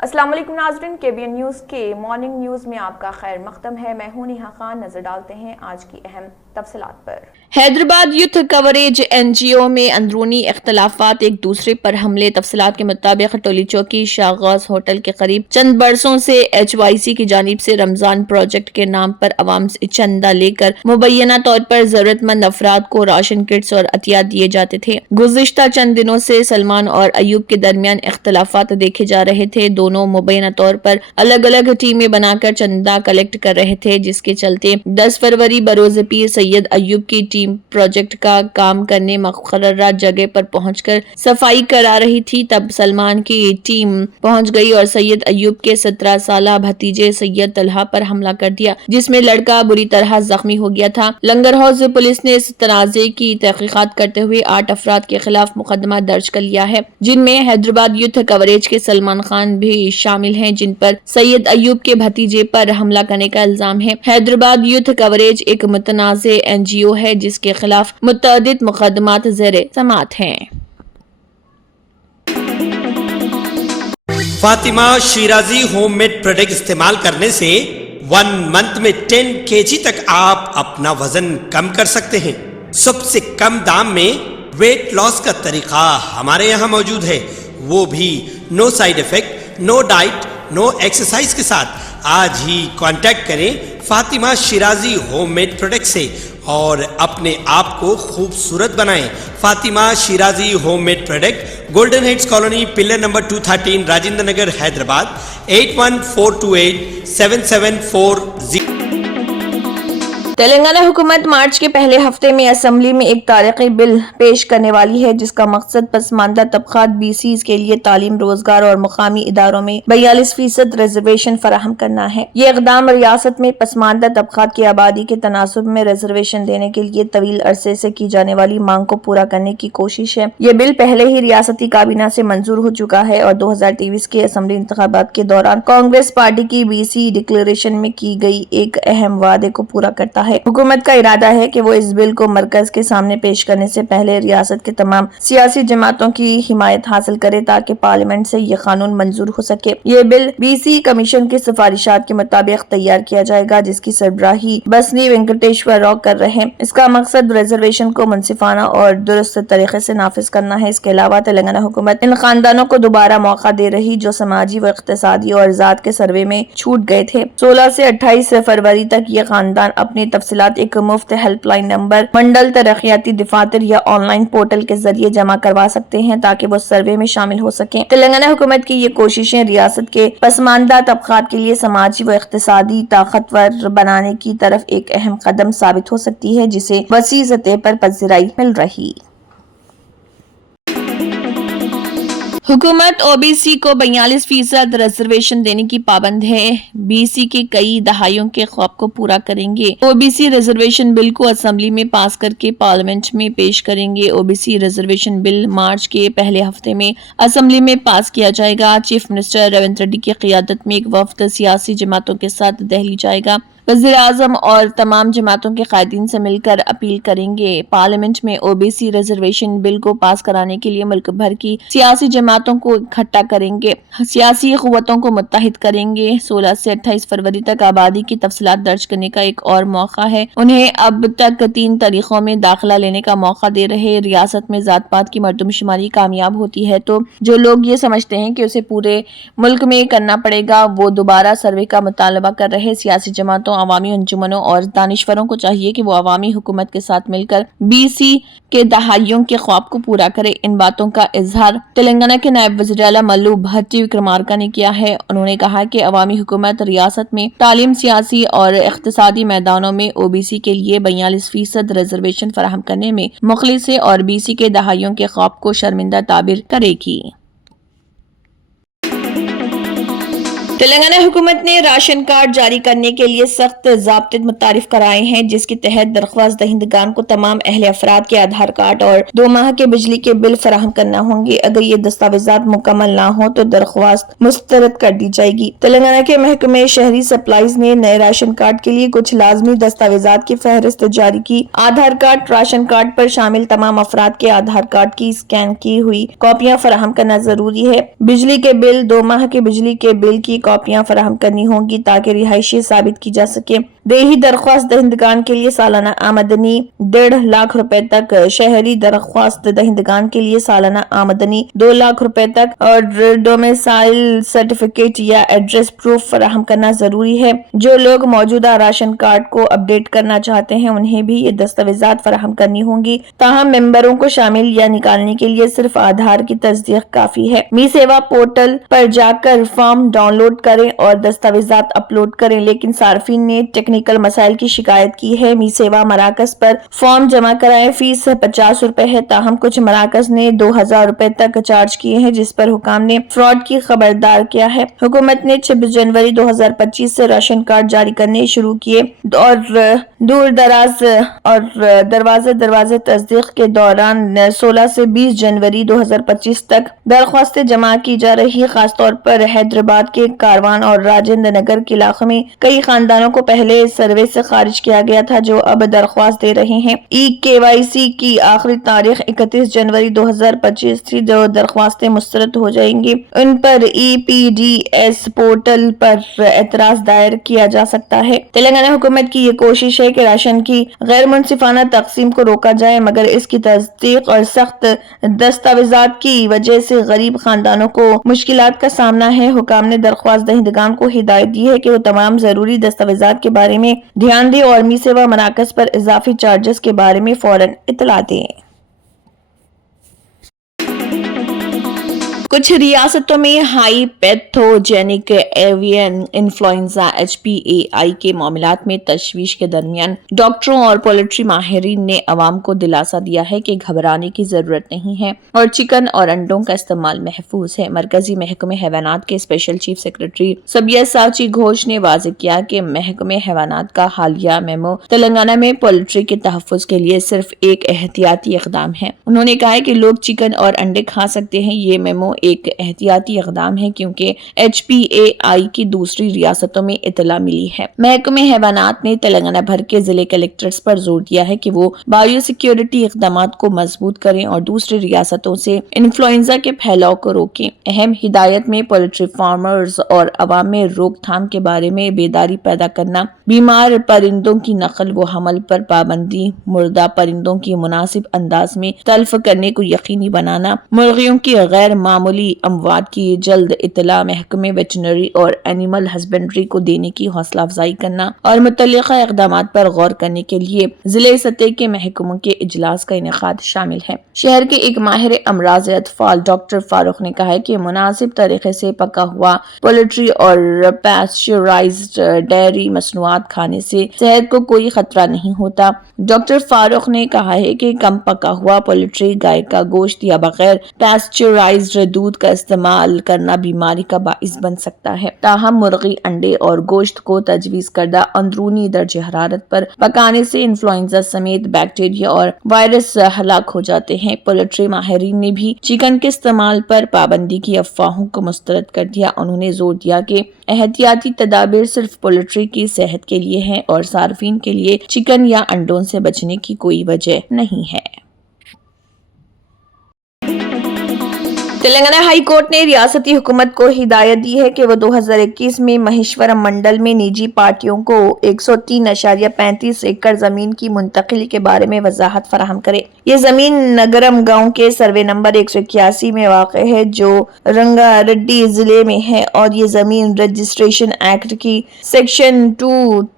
السلام علیکم ناظرین، KBN نیوز کے مارننگ نیوز میں آپ کا خیر مقدم ہے۔ میں ہوں نیہا خان۔ نظر ڈالتے ہیں آج کی اہم تفصیلات پر۔ حیدرآباد یوتھ کوریج NGO میں اندرونی اختلافات، ایک دوسرے پر حملے۔ تفصیلات کے مطابق ٹولی چوکی شاہغاز ہوٹل کے قریب چند برسوں سے HYC کی جانب سے رمضان پروجیکٹ کے نام پر عوام سے چندہ لے کر مبینہ طور پر ضرورت مند افراد کو راشن کٹس اور عطیات دیے جاتے تھے۔ گزشتہ چند دنوں سے سلمان اور ایوب کے درمیان اختلافات دیکھے جا رہے تھے۔ دونوں مبینہ طور پر الگ الگ ٹیمیں بنا کر چندہ کلیکٹ کر رہے تھے، جس کے چلتے 10 فروری بروز پیر سید ایوب کی ٹیم پروجیکٹ کا کام کرنے مقررہ جگہ پر پہنچ کر صفائی کرا رہی تھی۔ تب سلمان کی ٹیم پہنچ گئی اور سید ایوب کے 17 سالہ بھتیجے سید طلحہ پر حملہ کر دیا، جس میں لڑکا بری طرح زخمی ہو گیا تھا۔ لنگر ہاؤس پولیس نے اس تنازع کی تحقیقات کرتے ہوئے 8 افراد کے خلاف مقدمہ درج کر لیا ہے، جن میں حیدرآباد یوتھ کوریج کے سلمان خان بھی شامل ہیں، جن پر سید ایوب کے بھتیجے پر حملہ کرنے کا الزام ہے۔ حیدرآباد یوتھ کوریج ایک متنازع NGO ہے جس کے خلاف متعدد مقدمات زیر سماعت ہیں۔ Fatima Shirazi home made product استعمال کرنے سے 1 منتھ میں 10 kg تک آپ اپنا وزن کم کر سکتے ہیں۔ سب سے کم دام میں ویٹ لاس کا طریقہ ہمارے یہاں موجود ہے، وہ بھی no side effect, no diet, no exercise کے ساتھ۔ آج ہی کانٹیکٹ کریں Fatima Shirazi home made product سے اور اپنے آپ کو خوبصورت بنائیں۔ Fatima Shirazi home made product, golden heights colony, pillar number 213، Rajendra Nagar, Hyderabad, 81428774. Telangana حکومت مارچ کے پہلے ہفتے میں اسمبلی میں ایک تاریخی بل پیش کرنے والی ہے، جس کا مقصد پسماندہ طبقات BCs کے لیے تعلیم، روزگار اور مقامی اداروں میں 42% ریزرویشن فراہم کرنا ہے۔ یہ اقدام ریاست میں پسماندہ طبقات کی آبادی کے تناسب میں ریزرویشن دینے کے لیے طویل عرصے سے کی جانے والی مانگ کو پورا کرنے کی کوشش ہے۔ یہ بل پہلے ہی ریاستی کابینہ سے منظور ہو چکا ہے اور 2023 کے اسمبلی انتخابات کے دوران کانگریس پارٹی کی BC ڈکلیریشن میں کی گئی ایک اہم وعدے کو پورا کرتا ہے۔ حکومت کا ارادہ ہے کہ وہ اس بل کو مرکز کے سامنے پیش کرنے سے پہلے ریاست کے تمام سیاسی جماعتوں کی حمایت حاصل کرے تاکہ پارلیمنٹ سے یہ قانون منظور ہو سکے۔ یہ بل BC کمیشن کی سفارشات کے مطابق تیار کیا جائے گا، جس کی سربراہی بسنی وینکٹیشور راؤ کر رہے ہیں۔ اس کا مقصد ریزرویشن کو منصفانہ اور درست طریقے سے نافذ کرنا ہے۔ اس کے علاوہ تلنگانہ حکومت ان خاندانوں کو دوبارہ موقع دے رہی جو سماجی و اقتصادی اور ذات کے سروے میں چھوٹ گئے تھے۔ 16 سے 28 فروری تک یہ خاندان اپنی تفصیلات ایک مفت ہیلپ لائن نمبر، منڈل ترقیاتی دفاتر یا آن لائن پورٹل کے ذریعے جمع کروا سکتے ہیں تاکہ وہ سروے میں شامل ہو سکیں۔ تلنگانہ حکومت کی یہ کوششیں ریاست کے پسماندہ طبقات کے لیے سماجی و اقتصادی طاقتور بنانے کی طرف ایک اہم قدم ثابت ہو سکتی ہے، جسے وسیع سطح پر پذیرائی مل رہی۔ حکومت OBC کو 42% ریزرویشن دینے کی پابند ہے۔ BC کے کئی دہائیوں کے خواب کو پورا کریں گے۔ OBC ریزرویشن بل کو اسمبلی میں پاس کر کے پارلیمنٹ میں پیش کریں گے۔ OBC ریزرویشن بل مارچ کے پہلے ہفتے میں اسمبلی میں پاس کیا جائے گا۔ چیف منسٹر ریونت ریڈی کی قیادت میں ایک وفد سیاسی جماعتوں کے ساتھ دہلی جائے گا۔ وزیر اعظم اور تمام جماعتوں کے قائدین سے مل کر اپیل کریں گے۔ پارلیمنٹ میں OBC ریزرویشن بل کو پاس کرانے کے لیے ملک بھر کی سیاسی جماعتوں کو اکٹھا کریں گے، سیاسی قوتوں کو متحد کریں گے۔ 16 سے 28 فروری تک آبادی کی تفصیلات درج کرنے کا ایک اور موقع ہے۔ انہیں اب تک 3 طریقوں میں داخلہ لینے کا موقع دے رہے۔ ریاست میں ذات پات کی مردم شماری کامیاب ہوتی ہے تو جو لوگ یہ سمجھتے ہیں کہ اسے پورے ملک میں کرنا پڑے گا، وہ دوبارہ سروے کا مطالبہ کر رہے سیاسی جماعتوں، عوامی انجمنوں اور دانشوروں کو چاہیے کہ وہ عوامی حکومت کے ساتھ مل کر BC کے دہائیوں کے خواب کو پورا کرے۔ ان باتوں کا اظہار تلنگانہ کے نائب وزیر اعلیٰ ملو بھٹی وکرمارکا نے کیا ہے۔ انہوں نے کہا کہ عوامی حکومت ریاست میں تعلیم، سیاسی اور اقتصادی میدانوں میں OBC کے لیے 42% ریزرویشن فراہم کرنے میں مخلص ہے اور BC کے دہائیوں کے خواب کو شرمندہ تعبیر کرے گی۔ تلنگانہ حکومت نے راشن کارڈ جاری کرنے کے لیے سخت ضابطے متعارف کرائے ہیں، جس کے تحت درخواست دہندگان کو تمام اہل افراد کے آدھار کارڈ اور 2 ماہ کے بجلی کے بل فراہم کرنا ہوں گے۔ اگر یہ دستاویزات مکمل نہ ہوں تو درخواست مسترد کر دی جائے گی۔ تلنگانہ کے محکمہ شہری سپلائز نے نئے راشن کارڈ کے لیے کچھ لازمی دستاویزات کی فہرست جاری کی۔ آدھار کارڈ راشن کارڈ پر شامل تمام افراد کے آدھار کارڈ کی اسکین کی ہوئی کاپیاں فراہم کرنا ضروری ہے۔ بجلی کے بل 2 ماہ کے بجلی کے بل کی کاپیاں فراہم کرنی ہوں گی تاکہ رہائشی ثابت کی جا سکے۔ دیہی درخواست دہندگان کے لیے سالانہ آمدنی 1.5 لاکھ روپے تک، شہری درخواست دہندگان کے لیے سالانہ آمدنی 2 لاکھ روپے تک اور ڈومیسائل سرٹیفکیٹ یا ایڈریس پروف فراہم کرنا ضروری ہے۔ جو لوگ موجودہ راشن کارڈ کو اپ ڈیٹ کرنا چاہتے ہیں انہیں بھی یہ دستاویزات فراہم کرنی ہوں گی۔ تاہم ممبروں کو شامل یا نکالنے کے لیے صرف آدھار کی تصدیق کافی ہے۔ می سیوا پورٹل پر جا کر فارم ڈاؤن لوڈ کریں اور دستاویزات اپلوڈ کریں، لیکن صارفین نے ٹیکنیکل مسائل کی شکایت کی ہے۔ می سیوا مراکز پر فارم جمع کرائیں، فیس 50 روپے ہے، تاہم کچھ مراکز نے 2000 روپے تک چارج کیے ہیں، جس پر حکام نے فراڈ کی خبردار کیا ہے۔ حکومت نے 26 جنوری 2025 سے راشن کارڈ جاری کرنے شروع کیے اور دور دراز اور دروازے تصدیق کے دوران 16 سے 20 جنوری 2025 تک درخواستیں جمع کی جا رہی۔ خاص طور پر حیدرآباد کے کاروان اور راجندر نگر کے علاقوں میں کئی خاندانوں کو پہلے سروے سے خارج کیا گیا تھا جو اب درخواست دے رہے ہیں۔ EKYC کی آخری تاریخ 31 جنوری 2025 تھی، جو درخواستیں مسترد ہو جائیں گی۔ ان پر EPDS پورٹل پر اعتراض دائر کیا جا سکتا ہے۔ تلنگانہ حکومت کی یہ کوشش ہے کہ راشن کی غیر منصفانہ تقسیم کو روکا جائے، مگر اس کی تصدیق اور سخت دستاویزات کی وجہ سے غریب خاندانوں کو مشکلات کا سامنا ہے۔ حکام نے درخواست دہندگان کو ہدایت دی ہے کہ وہ تمام ضروری دستاویزات کے بارے میں دھیان دیں اور می سیوا مراکز پر اضافی چارجز کے بارے میں فوراً اطلاع دیں۔ کچھ ریاستوں میں ہائی پیتھوجینک ایوین انفلوئنزا HPAI کے معاملات میں تشویش کے درمیان ڈاکٹروں اور پولٹری ماہرین نے عوام کو دلاسا دیا ہے کہ گھبرانے کی ضرورت نہیں ہے اور چکن اور انڈوں کا استعمال محفوظ ہے۔ مرکزی محکمہ حیوانات کے اسپیشل چیف سیکرٹری سبیاساچی گھوش نے واضح کیا کہ محکمہ حیوانات کا حالیہ میمو تلنگانہ میں پولٹری کے تحفظ کے لیے صرف ایک احتیاطی اقدام ہے۔ انہوں نے کہا کہ لوگ چکن اور انڈے کھا سکتے ہیں۔ یہ میمو ایک احتیاطی اقدام ہے کیونکہ HPAI کی دوسری ریاستوں میں اطلاع ملی ہے۔ محکمہ حیوانات نے تلنگانہ بھر کے ضلع کلکٹرز پر زور دیا ہے کہ وہ بایو سیکیورٹی اقدامات کو مضبوط کریں اور دوسری ریاستوں سے انفلوئنزا کے پھیلاؤ کو روکیں۔ اہم ہدایت میں پولٹری فارمرز اور عوام میں روک تھام کے بارے میں بیداری پیدا کرنا، بیمار پرندوں کی نقل و حمل پر پابندی، مردہ پرندوں کی مناسب انداز میں تلف کرنے کو یقینی بنانا، مرغیوں کی غیر معمولی اموات کی جلد اطلاع محکمہ ویٹرنری اور اینیمل ہسبینڈری کو دینے کی حوصلہ افزائی کرنا اور متعلقہ اقدامات پر غور کرنے کے لیے ضلع سطح کے محکموں کے اجلاس کا انعقاد شامل ہے۔ شہر کے ایک ماہر امراض اطفال ڈاکٹر فاروق نے کہا ہے کہ مناسب طریقے سے پکا ہوا پولٹری اور پیسچرائزڈ ڈیری مصنوعات کھانے سے صحت کو کوئی خطرہ نہیں ہوتا۔ ڈاکٹر فاروق نے کہا ہے کہ کم پکا ہوا پولٹری، گائے کا گوشت یا بغیر پیسچرائزڈ دودھ کا استعمال کرنا بیماری کا باعث بن سکتا ہے۔ تاہم مرغی، انڈے اور گوشت کو تجویز کردہ اندرونی درجہ حرارت پر پکانے سے انفلوئنزا سمیت بیکٹیریا اور وائرس ہلاک ہو جاتے ہیں۔ پولٹری ماہرین نے بھی چکن کے استعمال پر پابندی کی افواہوں کو مسترد کر دیا۔ انہوں نے زور دیا کہ احتیاطی تدابیر صرف پولٹری کی صحت کے لیے ہیں اور صارفین کے لیے چکن یا انڈوں سے بچنے کی کوئی وجہ نہیں ہے۔ تلنگانہ ہائی کورٹ نے ریاستی حکومت کو ہدایت دی ہے کہ وہ 2021 میں مہیشورم منڈل میں نجی پارٹیوں کو 103.35 ایکڑ زمین کی منتقلی کے بارے میں وضاحت فراہم کرے۔ یہ زمین نگرم گاؤں کے سروے نمبر 181 میں واقع ہے جو رنگا ریڈی ضلع میں ہے اور یہ زمین رجسٹریشن ایکٹ کی سیکشن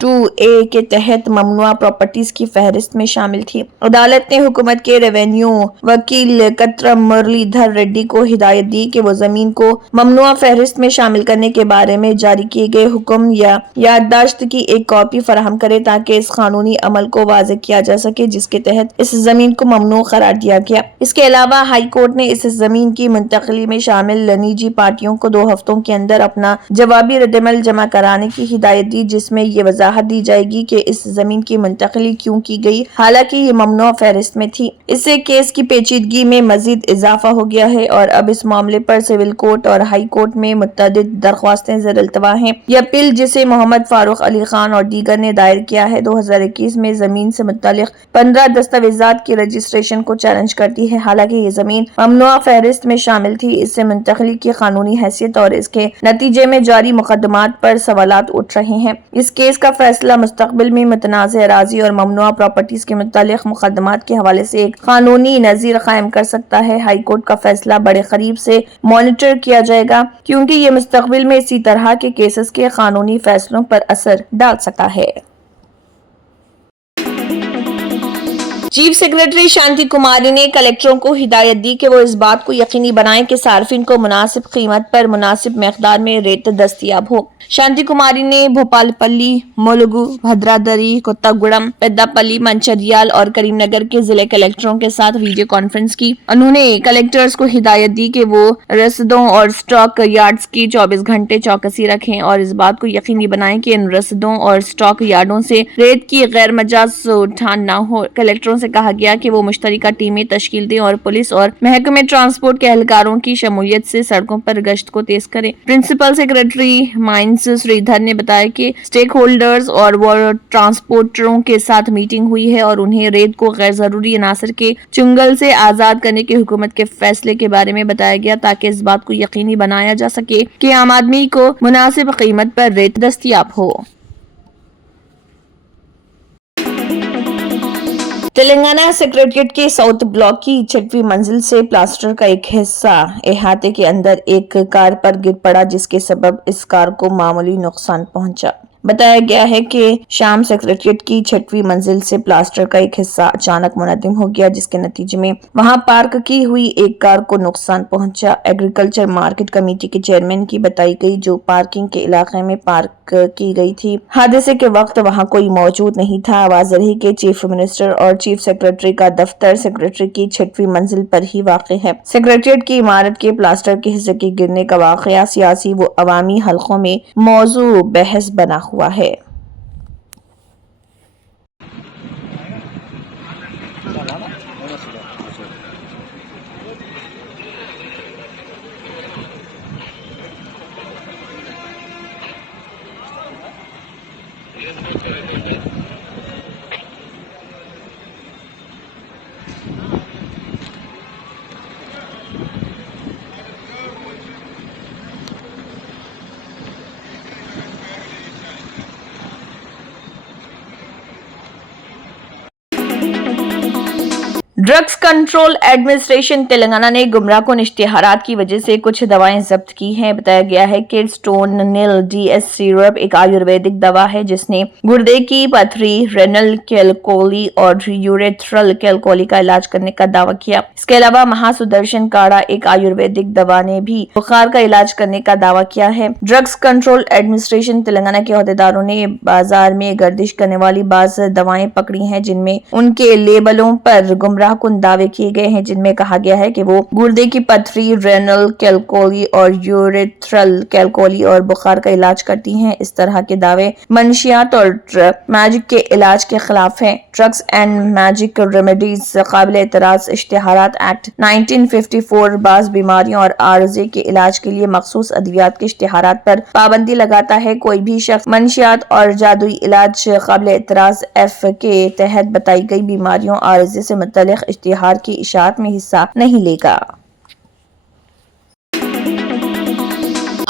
2A کے تحت ممنوعہ پراپرٹیز کی فہرست میں شامل تھی۔ عدالت نے حکومت کے ریونیو وکیل کترم مرلی دھر ریڈی کو ہدایت دی کہ وہ زمین کو ممنوعہ فہرست میں شامل کرنے کے بارے میں جاری کیے گئے حکم یا یادداشت کی ایک کاپی فراہم کرے تاکہ اس قانونی عمل کو واضح کیا جا سکے جس کے تحت اس زمین کو ممنوع قرار دیا گیا۔ اس کے علاوہ ہائی کورٹ نے اس زمین کی منتقلی میں شامل نجی پارٹیوں کو 2 ہفتوں کے اندر اپنا جوابی ردعمل جمع کرانے کی ہدایت دی، جس میں یہ وضاحت دی جائے گی کہ اس زمین کی منتقلی کیوں کی گئی حالانکہ یہ ممنوع فہرست میں تھی۔ اس سے کیس کی پیچیدگی میں مزید اضافہ ہو گیا ہے اور اب اس معاملے پر سول کورٹ اور ہائی کورٹ میں متعدد درخواستیں زیر التوا ہیں۔ یہ اپیل جسے محمد فاروق علی خان اور دیگر نے دائر کیا ہے 2021 میں زمین سے متعلق 15 دستاویزات کی رجسٹریشن کو چیلنج کرتی ہے۔ حالانکہ یہ زمین ممنوعہ فہرست میں شامل تھی، اس سے منتقلی کی قانونی حیثیت اور اس کے نتیجے میں جاری مقدمات پر سوالات اٹھ رہے ہیں۔ اس کیس کا فیصلہ مستقبل میں متنازع اراضی اور ممنوعہ پراپرٹیز کے متعلق مقدمات کے حوالے سے ایک قانونی نظیر قائم کر سکتا ہے۔ ہائی کورٹ کا فیصلہ بڑے قریب سے مانیٹر کیا جائے گا کیونکہ یہ مستقبل میں اسی طرح کے کیسز کے قانونی فیصلوں پر اثر ڈال سکتا ہے۔ چیف سیکرٹری شانتی کماری نے کلیکٹروں کو ہدایت دی کہ وہ اس بات کو یقینی بنائیں کہ صارفین کو مناسب قیمت پر مناسب مقدار میں ریت دستیاب ہو۔ شانتی کماری نے بھوپال پلی، ملگو، بھدرادری، کوتاگوڑم، پیدا پلی، منچریال اور کریم نگر کے ضلع کلیکٹروں کے ساتھ ویڈیو کانفرنس کی۔ انہوں نے کلیکٹرز کو ہدایت دی کہ وہ رسدوں اور سٹاک یارڈز کی 24 گھنٹے چوکسی رکھیں اور اس بات کو یقینی بنائیں کہ ان رسدوں اور سٹاک یارڈوں سے ریت کی غیر مجاز اٹھان نہ ہو۔ کلیکٹروں سے کہا گیا کہ وہ مشترکہ ٹیمیں تشکیل دیں اور پولیس اور محکمہ ٹرانسپورٹ کے اہلکاروں کی شمولیت سے سڑکوں پر گشت کو تیز کریں۔ پرنسپل سیکرٹری مائنز سری دھر نے بتایا کہ سٹیک ہولڈرز اور ٹرانسپورٹروں کے ساتھ میٹنگ ہوئی ہے اور انہیں ریت کو غیر ضروری عناصر کے چنگل سے آزاد کرنے کے حکومت کے فیصلے کے بارے میں بتایا گیا تاکہ اس بات کو یقینی بنایا جا سکے کہ عام آدمی کو مناسب قیمت پر ریت دستیاب ہو۔ تلنگانہ سیکریٹریٹ کے ساؤتھ بلاک کی 6ویں منزل سے پلاسٹر کا ایک حصہ احاطے کے اندر ایک کار پر گر پڑا جس کے سبب اس کار کو معمولی نقصان پہنچا۔ بتایا گیا ہے کہ شام سیکریٹریٹ کی 6ویں منزل سے پلاسٹر کا ایک حصہ اچانک منہدم ہو گیا جس کے نتیجے میں وہاں پارک کی ہوئی ایک کار کو نقصان پہنچا۔ ایگریکلچر مارکیٹ کمیٹی کے چیئرمین کی بتائی گئی جو پارکنگ کے علاقے میں پارک کی گئی تھی۔ حادثے کے وقت وہاں کوئی موجود نہیں تھا۔ واضح رہی کہ چیف منسٹر اور چیف سیکریٹری کا دفتر سیکریٹری کی 6ویں منزل پر ہی واقع ہے۔ سیکریٹریٹ کی عمارت کے پلاسٹر کے حصے کے گرنے کا واقعہ سیاسی و عوامی حلقوں میں موضوع بحث بنا ہوا ہے۔ ڈرگس کنٹرول ایڈمنسٹریشن تلنگانہ نے گمراہ کن اشتہارات کی وجہ سے کچھ دوائیں ضبط کی ہیں۔ بتایا گیا ہے کہ سٹون نیل ڈی ایس سیرپ ایک آیورویدک دوا ہے جس نے گردے کی پتھری، رینل کیلکولی اور یوریتھرل کیلکولی کا علاج کرنے کا دعویٰ کیا۔ اس کے علاوہ مہا سدرشن کاڑا ایک آیورویدک دوا نے بھی بخار کا علاج کرنے کا دعویٰ کیا ہے۔ ڈرگس کنٹرول ایڈمنسٹریشن تلنگانہ کے عہدیداروں نے بازار میں گردش کرنے والی بعض دوائیں پکڑی ہیں جن میں ان کے لیبلوں پر گمراہ کن دعوے کیے گئے ہیں جن میں کہا گیا ہے کہ وہ گردے کی پتھری، رینل کیلکولی اور یوریتھرل کیلکولی اور بخار کا علاج کرتی ہیں۔ اس طرح کے دعوے منشیات اور میجک کے علاج کے خلاف ہیں۔ ڈرگس اینڈ میجک ریمیڈیز قابل اعتراض اشتہارات ایکٹ 1954 بعض بیماریوں اور عارضے کے علاج کے لیے مخصوص ادویات کے اشتہارات پر پابندی لگاتا ہے۔ کوئی بھی شخص منشیات اور جادوئی علاج قابل اعتراض ایف کے تحت بتائی گئی بیماریوں عارضے سے متعلق اشتہار کی اشاعت میں حصہ نہیں لے گا۔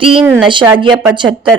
3.75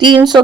300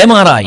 MRI,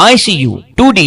ICU, 2D